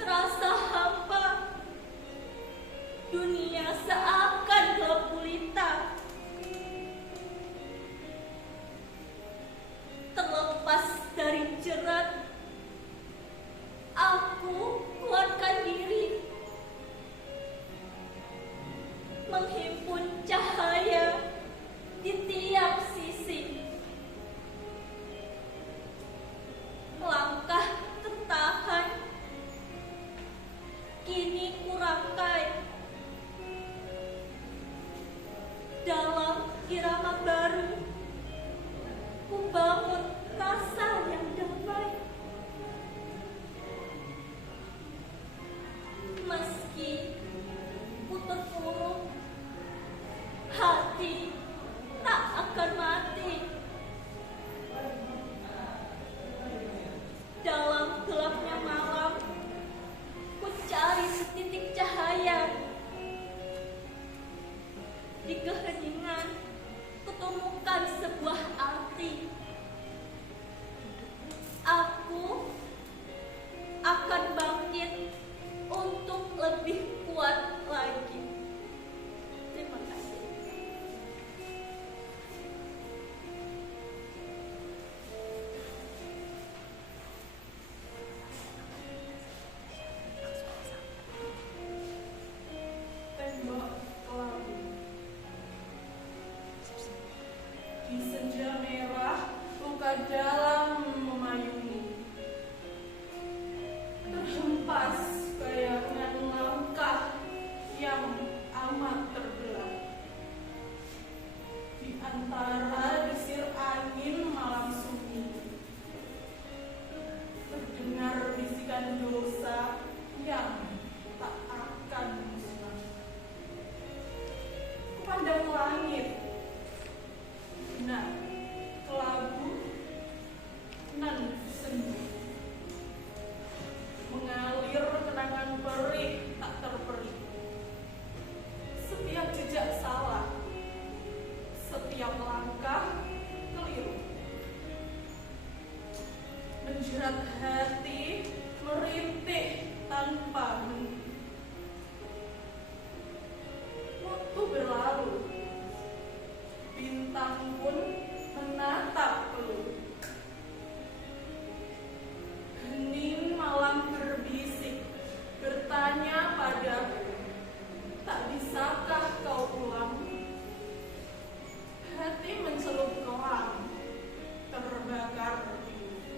Terasa hampa, dunia seakan gelap gulita. Terlepas dari jerat, aku kuatkan diri, menghimpun cahaya di tiap sisi. Langkah tertahan kini kurangkai dalam irama baru. Ku bangun rasa yang damai, meski ku terpuruk, hati tak akan mati. Dalam gelapnya malam, ku cari setitik cahaya. Di keheningan, kutemukan sebuah arti. Aku akan bangkit untuk lebih kuat lagi. Terima kasih. Tembok kelabu di senja merah, luka dalam memayungi, terhempas bayangan langkah yang amat terbelah. Di antara desir angin malam sunyi, terdengar bisikan dosa yang tak akan musnah. Kupandang langit, nah kelabu nan sendu, mengalir kenangan perih tak terperi. Setiap jejak salah, setiap langkah keliru, menjerat hati, merintih tanpa henti. Waktu berlalu, bintang pun menatap peluh. Hening malam berbisik, bertanya padaku, tak bisakah kau pulang? Hati mencelup kelam, terbakar pilu.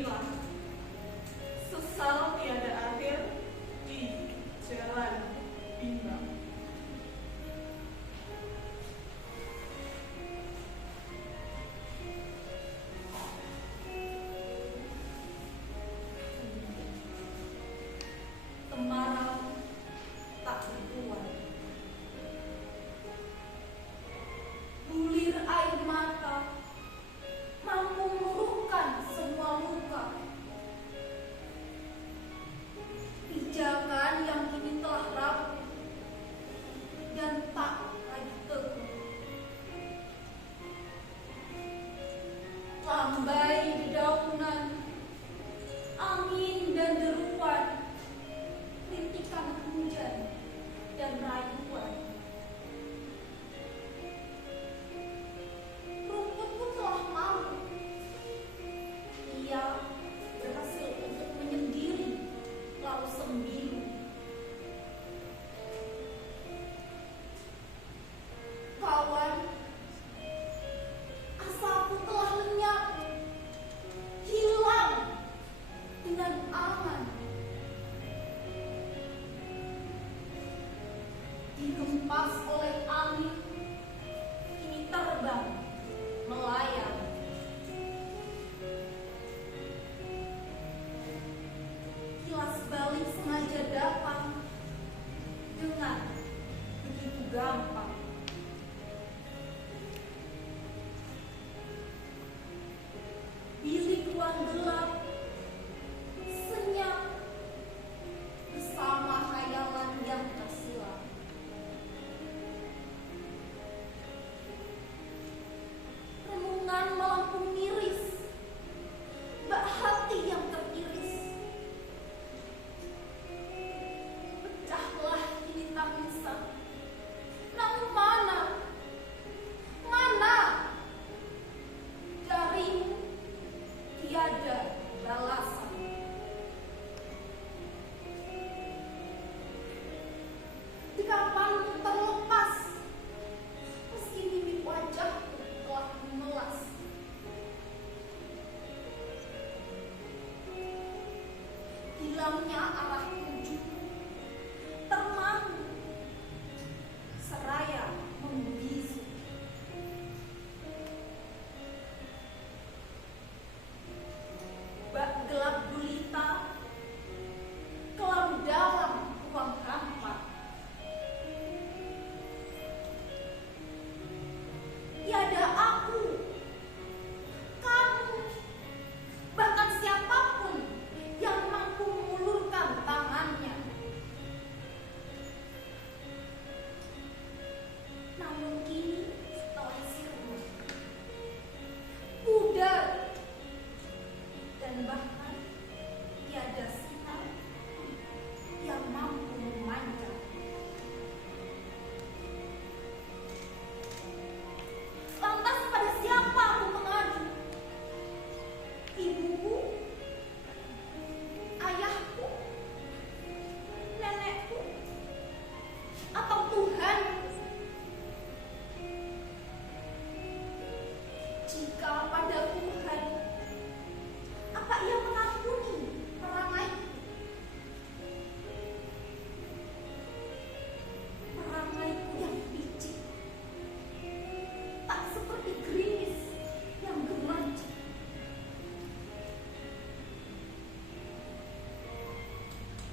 inilah sesal tiada akhir di jalan bimbang. Kemarau tak bertuan, bulir air mata mampu meluruhkan semua luka. Pijakan yang kini telah rapuh dan tak lagi teguh, lambai dedaunan, angin dan deruan, rintikan hujan dan rayuan. Rumput pun telah malu. Ia berhasil untuk menyendiri lalu sembilu. Kawan, asaku telah lenyap, hilang dengan angan. Dihempas oleh angin, kini terbang melayang. Kilas balik sengaja datang dengan begitu gampang. Bilik ruang gelap senyap bersama khayalan yang tersilam. Renungan melengkung miris, bak hati yang teriris. Pecahlah kini tangisan. Namun mana darimu tiada balasan. Di kapanmu terlepas, meski mimik wajahku telah memelas. Hilangnya arah tuju, termahu seraya membisu. Bak gelap gulita, kelam dalam ruang hampa. Tiada aku, kamu, bahkan siapapun yang mampu mengulurkan tangannya. Namun kini telah sirna, pudar, dan bahkan tiada sinar yang mampu memanjang. Lantas pada siapa aku mengadu? Ibuku? Ayahku? Nenekku? Atau Tuhan? Jika pada Tuhan, apa ia mengampuni perangaiku? Perangaiku yang picik, tak seperti gerimis yang gemercik.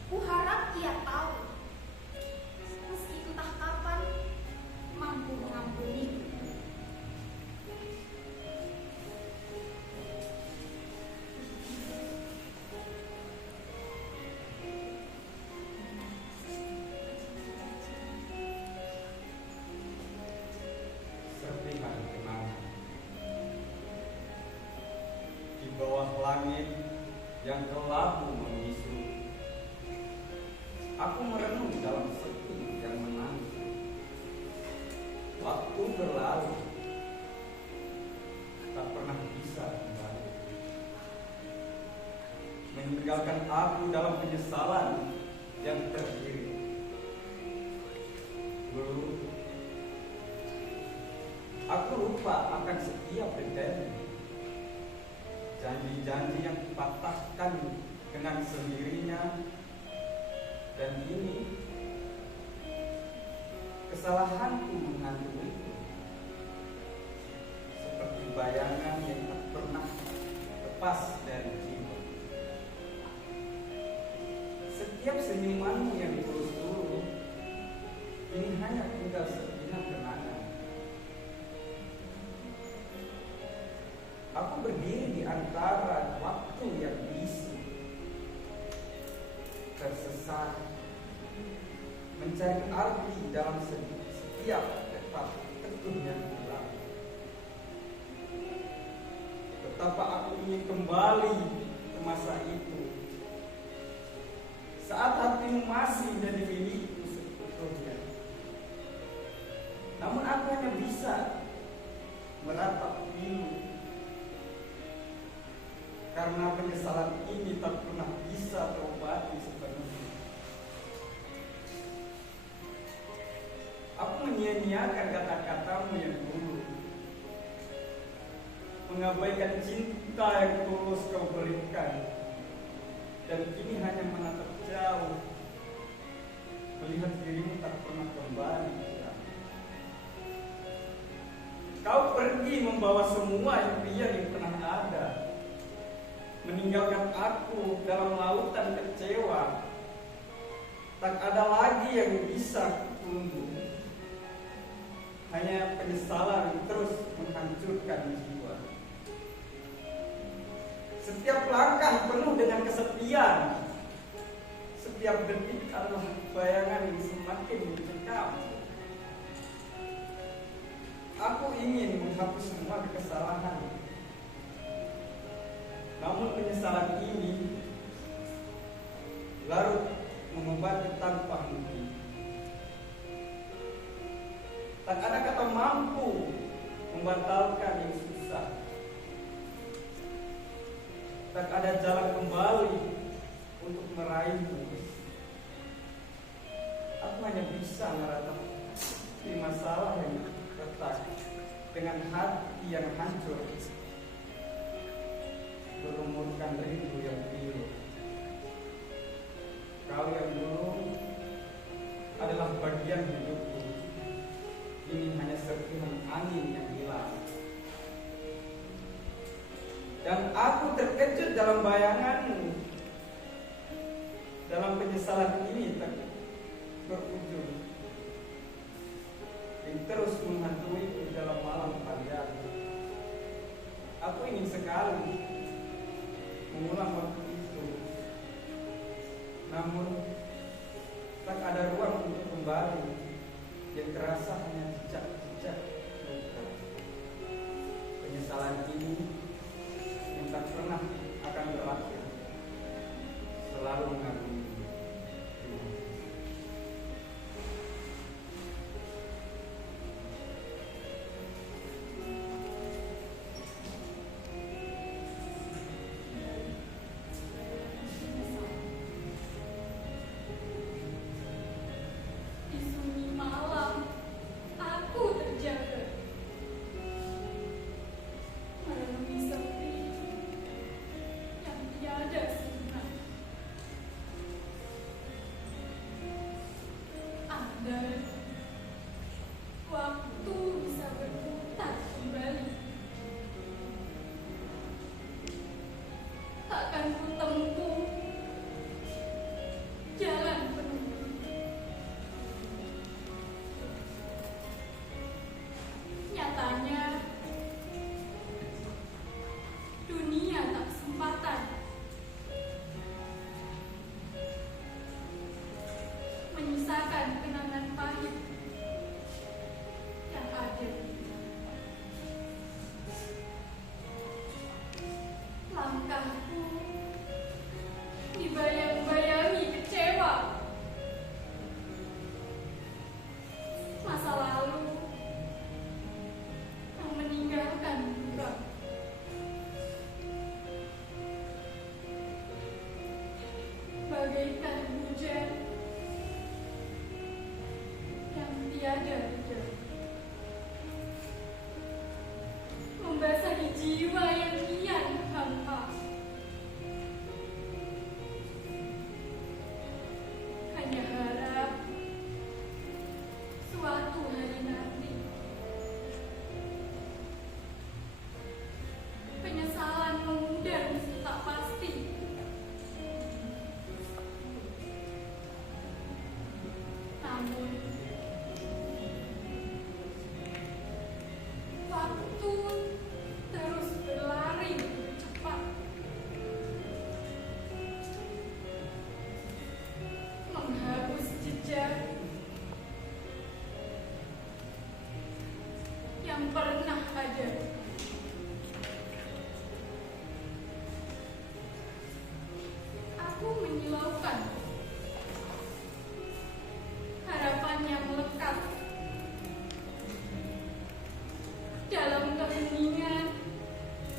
Kuharap ia tahu, meski entah kapan mampu mengampuniku. Serpihan kenangan di bawah langit yang kelabu membisu. Aku merenung dalam sepi yang menangis. Waktu berlalu, tak pernah bisa kembali, meninggalkan aku dalam penyesalan yang terdiri. Dulu aku lupa akan setiap detailnya. janji-janji yang dipatahkan dengan sendirinya, dan ini kesalahanku menghantuiku seperti bayangan yang tak pernah lepas dari jiwa. Setiap senyumanmu yang tulus dulu ini hanya tinggal sejenak kenangan. Aku berdiri di antara waktu yang bisu, tersesat, mencari arti dalam setiap detak teguh yang hilang. Betapa aku ingin kembali ke masa itu, saat hatimu masih menjadi milikku seutuhnya. Namun aku hanya bisa meratap pilu, karena penyesalan ini tak pernah bisa terobati sepenuhnya. Aku menyia-nyiakan kata-katamu yang dulu, mengabaikan cinta yang tulus kau berikan, dan kini hanya menatap jauh, melihat dirimu tak pernah kembali. Kau pergi membawa semua impian yang pernah ada, meninggalkan aku dalam lautan kecewa. Tak ada lagi yang bisa kutumbuh, hanya penyesalan terus menghancurkan jiwa. Setiap langkah penuh dengan kesepian, setiap detik adalah bayangan yang semakin mencekam. Aku ingin menghapus semua kesalahan, namun penyesalan ini larut mengobati tanpa henti. Tak ada kata mampu membatalkan yang susah. Tak ada jalan kembali untuk meraihmu. Aku hanya bisa meratapi masalah yang retak dengan hati yang hancur, berumurkan rindu yang pilu. Kau yang dulu adalah bagian hidupku, ini hanya serpihan angin yang hilang. Dan aku terkejut dalam bayanganmu, dalam penyesalan ini tak berujung, yang terus menghantuiku dalam malam kalian. Aku ingin sekali mengulang waktu itu, namun tak ada ruang untuk kembali, yang terasa hanya jejak-jejak luka. Penyesalan ini yang tak pernah akan berakhir.